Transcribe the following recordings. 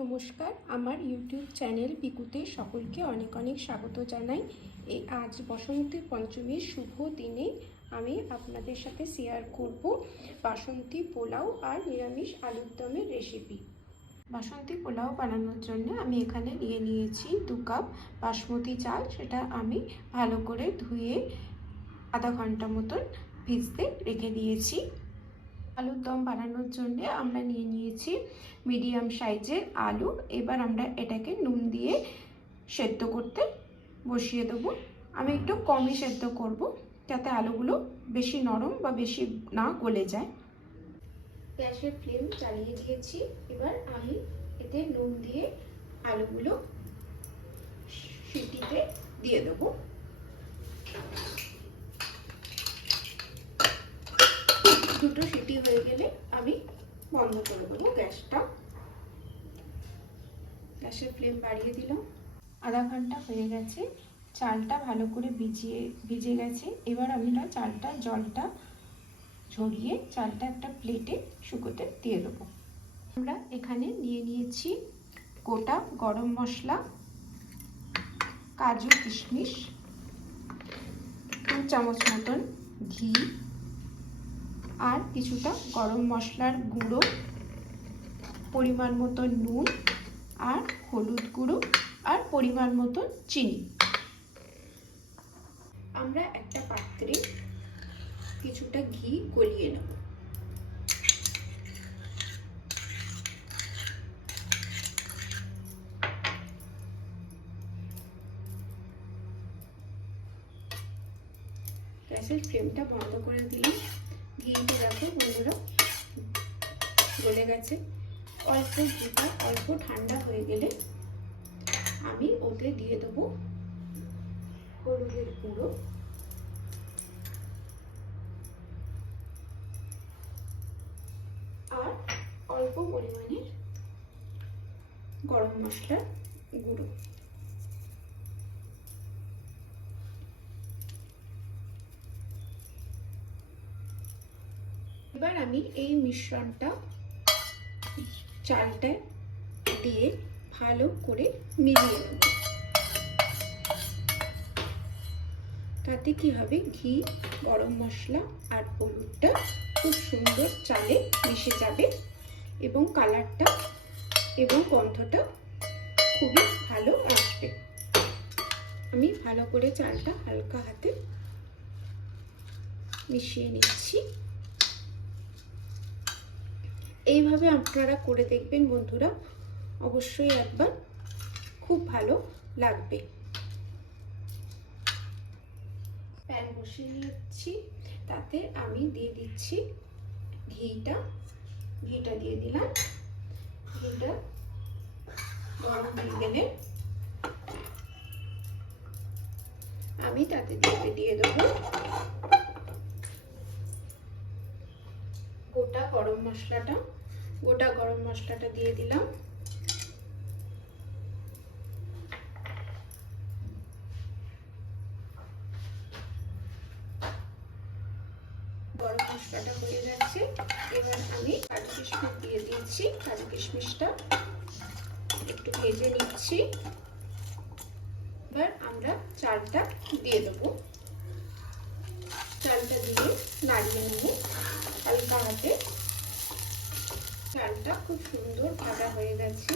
নমস্কার, আমার YouTube channel পিকুতে সকলকে অনেক অনেক স্বাগত জানাই। এই আজ বসন্তী পঞ্চমীর শুভ দিনে আমি আপনাদের সাথে শেয়ার করব বাসন্তী পোলাও আর নিরামিষ আলুর দমের রেসিপি। বাসন্তী পোলাও বানানোর জন্য আমি এখানে নিয়েছি 2 কাপ বাসমতি চাল। সেটা আমি ভালো করে ধুয়ে আধা ঘন্টা মতন ভিজতে রেখে দিয়েছি। আলুর দম বানানোর জন্য আমরা নিয়েছি মিডিয়াম সাইজের আলু। এবার আমরা এটাকে নুন দিয়ে সেদ্ধ করতে বসিয়ে দেবো। আমি একটু কমই সেদ্ধ করব যাতে আলুগুলো বেশি নরম বা বেশি না গলে যায়। গ্যাসের ফ্লেম চালিয়ে দিয়েছি। এবার আমি এতে নুন দিয়ে আলুগুলো সিটিতে দিয়ে দেবো। দুটো সিটি হয়ে গেলে আমি বন্ধ করে দেবো গ্যাসটা। গ্যাসের ফ্লেম বাড়িয়ে দিলাম। আধা ঘন্টা হয়ে গেছে, চালটা ভালো করে ভিজে গেছে। এবার আমি চালটা জলটা ঝরিয়ে চালটা একটা প্লেটে শুকোতে দিয়ে দেবো। আমরা এখানে নিয়েছি গোটা গরম মশলা, কাজু কিশমিশ, 2 চামচ মতন ঘি, আর কিছুটা গরম মশলার গুঁড়ো, পরিমাণ মতো নুন আর হলুদ গুঁড়ো, আর পরিমাণ মতো চিনি। আমরা একটা পাত্রে কিছুটা ঘি গলিয়ে নেব। গ্যাসের ফ্লেমটা বন্ধ করে দিলাম। ঘিটা দেখো বন্ধুরা গলে গেছে। ঘিটা অল্প ঠান্ডা হয়ে গেলে আমি ওতে দিয়ে দেবো হলুদের গুঁড়ো, আর অল্প পরিমাণে গরম মশলার গুঁড়ো। এবার আমি এই মিশ্রণটা চালটা দিয়ে ভালো করে মিলিয়ে নেব। তাতে কি হবে, ঘি, গরম মশলা আর হলুদটা খুব সুন্দর চালে মিশে যাবে এবং কালারটা এবং গন্ধটা খুবই ভালো আসবে। আমি ভালো করে চালটা হালকা হাতে মিশিয়ে নিচ্ছি। এইভাবে আপনারা করে দেখবেন বন্ধুরা, অবশ্যই একবার, খুব ভালো লাগবে। প্যান বসিয়ে নিচ্ছি, তাতে আমি দিয়ে দিচ্ছি ঘিটা দিয়ে দিলাম। ঘিটা গরম হয়ে গেলে আমি তাতে দিয়ে দেবো গোটা গরম মশলাটা দিয়ে দিলাম। গরম মশলাটা হয়ে যাচ্ছে। এবার আমি কাজু কিশমিশ দিয়ে দিয়েছি। কাজু কিশমিশটা একটু ভেজে নিচ্ছি। এবার আমরা চালটা দিয়ে দেবো। চালটা দিয়ে নাড়িয়ে নেব হালকা হাতে। চালটা খুব সুন্দর ভাজা হয়ে গেছে।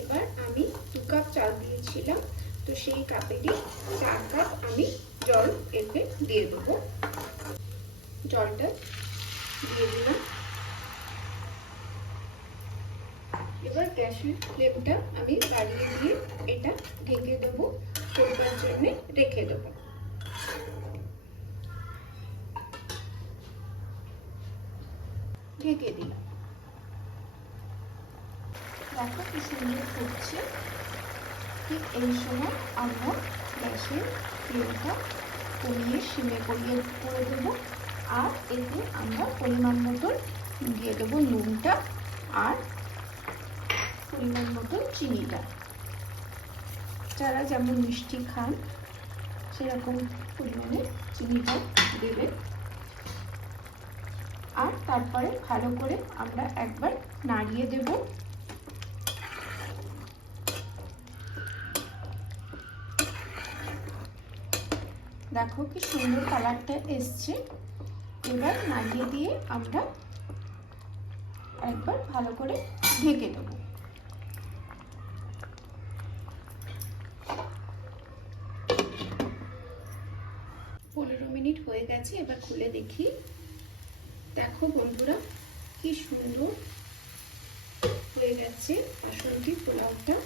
এবার আমি 2 কাপ চাল দিয়েছিলাম, তো সেই কাপেরই 4 কাপ আমি জল এতে দিয়ে দেবো। জলটা দিয়ে দিলাম। এবার গ্যাসের ফ্লেমটা আমি বাড়িয়ে দিয়ে এটা ঢেকে দেবো, ফুটবার জন্য রেখে দেবো। ঢেকে দিলাম। দেখো কি সুন্দর ফুটছে। ঠিক এই সময় আমরা গ্যাসের ফ্লেমটা কমিয়ে সিমে করে দেবো। আর এতে আমরা পরিমাণ মতন দিয়ে দেবো নুনটা আর পরিমাণ মতন চিনিটা। যারা যেমন মিষ্টি খান সেরকম পরিমাণে চিনিটা দেবেন। আর তারপরে ভালো করে আমরা একবার নাড়িয়ে দেব। দেখো কি সুন্দর কালারটা এসছে। এবার নাড়িয়ে দিয়ে আমরা একবার ভালো করে ঢেকে দেবো। 15 মিনিট হয়ে গেছে, এবার খুলে দেখি। দেখো বন্ধুরা কি সুন্দর হয়ে গেছে বাসন্তী পোলাওটা,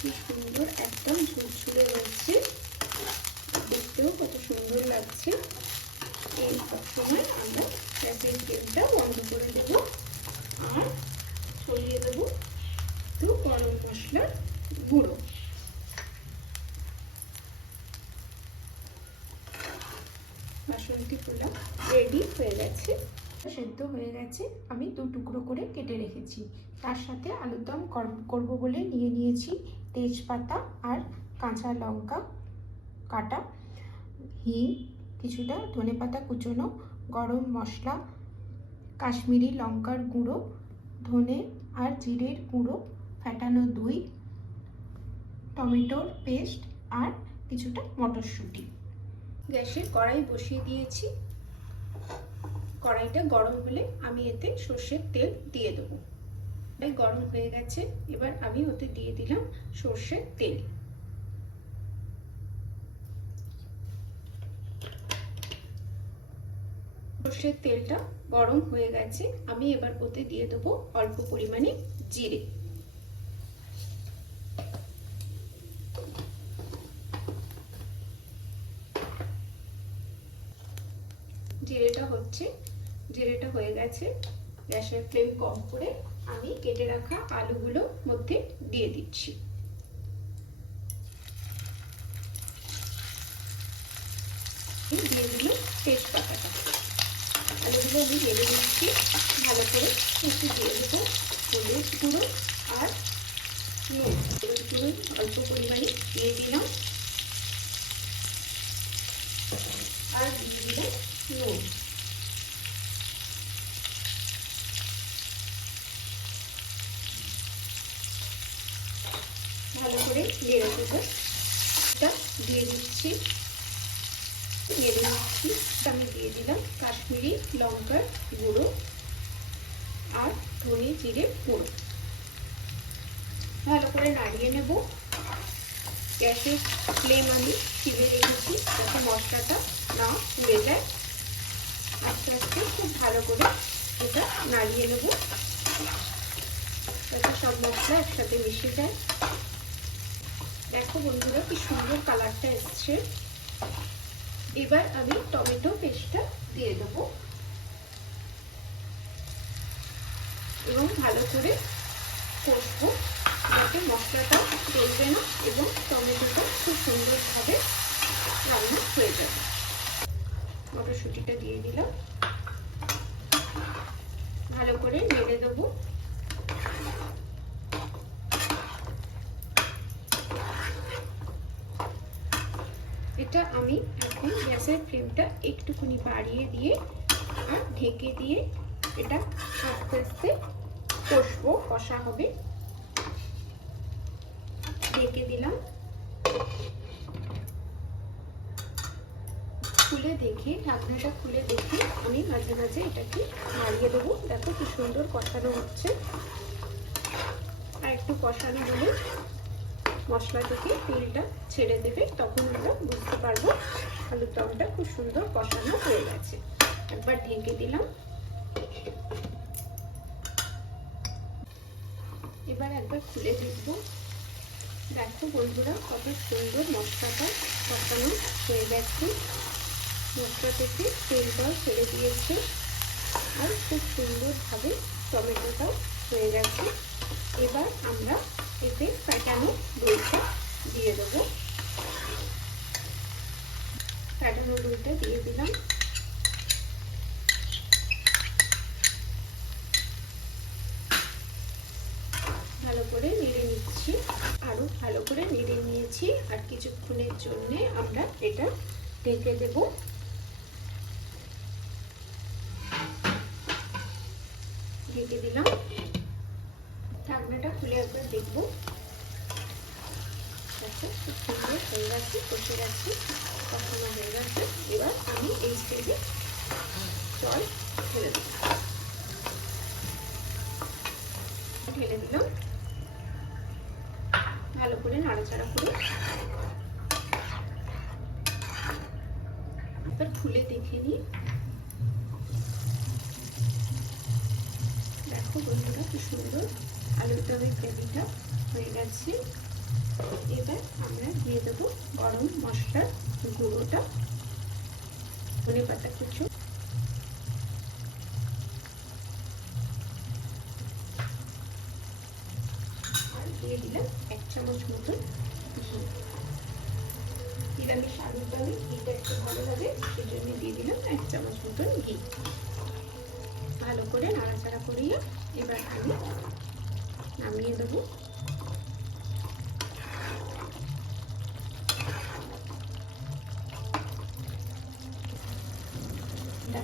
কি সুন্দর একদম ঝুরঝুরে হয়েছে, দেখতেও কত সুন্দর লাগছে। এই সময় আমরা গ্যাসের ফ্লেমটা বন্ধ করে দেব আর ছড়িয়ে দেবো একটু গরম মশলার গুঁড়ো। বাসন্তী পোলাও রেডি হয়ে গেছে, সেদ্ধ হয়ে গেছে। আমি 2 টুকরো করে কেটে রেখেছি। তার সাথে আলুর দম করব বলে নিয়েছি তেজপাতা আর কাঁচা লঙ্কা কাটা, হিং, কিছুটা ধনেপাতা কুচোনো, গরম মশলা, কাশ্মীরি লঙ্কার গুঁড়ো, ধনে আর জিরের গুঁড়ো, ফেটানো দই, টমেটোর পেস্ট আর কিছুটা মটরশুঁটি। গ্যাসে কড়াই বসিয়ে দিয়েছি। কড়াইটা গরম হলে আমি এতে সর্ষের তেল দিয়ে দেবো। তাই গরম হয়ে গেছে, এবার আমি ওতে দিয়ে দিলাম সর্ষের তেল। সর্ষের তেলটা গরম হয়ে গেছে, আমি এবার ওতে দিয়ে দেবো অল্প পরিমাণে জিরে। জিরেটা হয়ে গেছে, গ্যাসের ফ্লেম কম করে আমি কেটে রাখা আলুগুলো মধ্যে দিয়ে দিচ্ছি। দিয়ে দিলাম তেজপাতাটা। আলুগুলো আমি নেড়ে দিচ্ছি ভালো করে। একটু দিয়ে দেবো হলুদ গুঁড়ো আর নুন। হলুদ গুঁড়ো অল্প পরিমাণে দিয়ে দিলাম আর দিয়ে দিলাম নুন। ভালো করে নেড়ে দেবো। এটা দিয়ে দিচ্ছি, নেড়ে নিচ্ছি। আমি দিয়ে দিলাম কাশ্মীরি লঙ্কার গুঁড়ো আর ধনে জিরে গুঁড়ো। ভালো করে নাড়িয়ে নেব। গ্যাসের ফ্লেম আমি সিমে রেখেছি যাতে মশলাটা না পুড়ে যায়। আস্তে আস্তে খুব ভালো করে এটা নাড়িয়ে নেব যাতে সব মশলা একসাথে মিশে যায়। দেখো বন্ধুরা কি সুন্দর কালারটা এসছে। এবার আমি টমেটো পেস্টটা দিয়ে দেবো এবং ভালো করে কষবো যাতে মশলাটা গলবে না এবং টমেটোটা খুব সুন্দরভাবে রান্না হয়ে যাবে। মটরশুঁটিটা দিয়ে দিলাম, ভালো করে নেড়ে দেবো। এটা আমি এখন গ্যাসের ফ্লেমটা একটুখানি বাড়িয়ে দিয়ে আর ঢেকে দিয়ে এটা আস্তে আস্তে কষবো, কষা হবে। ঢেকে দিলাম। খুলে দেখে, ঢাকনাটা খুলে দেখে আমি মাঝে মাঝে এটাকে নাড়িয়ে দেবো। দেখো কি সুন্দর কষানো হচ্ছে। আর একটু কষানো হলে মশলা থেকে তেলটা ছেড়ে দেবে, তখন আমরা বুঝতে পারবো আলুর দমটা খুব সুন্দর কষানো হয়ে গেছে। একবার ঢেকে দিলাম। এবার একবার খুলে দেখবো। দেখো বন্ধুরা কত সুন্দর মশলাটা কষানো হয়ে গেছে। মশলা থেকে তেলটাও ছেড়ে দিয়েছে আর খুব সুন্দরভাবে টমেটোটাও হয়ে গেছে। এবার আমরা এতে ফেটানো দইটা দিয়ে দেবো। ফেটানো দইটা দিয়ে দিলাম। ভালো করে নেড়ে নিচ্ছি, আরো ভালো করে নেড়ে নিয়েছি। আর কিছুক্ষণের জন্য আমরা এটা ঢেকে দেব। ঢেকে দিলাম। ঢাকনাটা খুলে একবার দেখবো। দেখো খুব সুন্দর হয়ে গেছে, কষে গেছে, কষানো হয়ে গেছে। এবার আমি এই স্টেজে জল ঢেলে দেব, ঢেলে দিলাম। ভালো করে নাড়াচাড়া করে এবার খুলে দেখে নিই। দেখো বন্ধুরা কি সুন্দর আলুর দমের গ্রেভিটা হয়ে গেছে। এবার আমরা দিয়ে দেবো গরম মশলার গুঁড়োটা, ধনে পাতা কুচো, আর দিয়ে দিলাম 1 চামচ মতন ঘি। নিরামিষ আলুর দমে ঘিটা একটু ভালো লাগে, সেই জন্য দিয়ে দিলাম 1 চামচ মতন ঘি। ভালো করে নাড়াচাড়া করিয়ে এবার আমি নামিয়ে দেবো।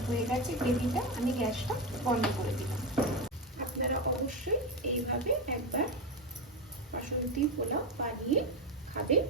হয়ে গেছে গ্রেভিটা, আমি গ্যাসটা বন্ধ করে দিলাম। আপনারা অবশ্যই এইভাবে একবার বাসন্তী পোলাও বানিয়ে খাবেন।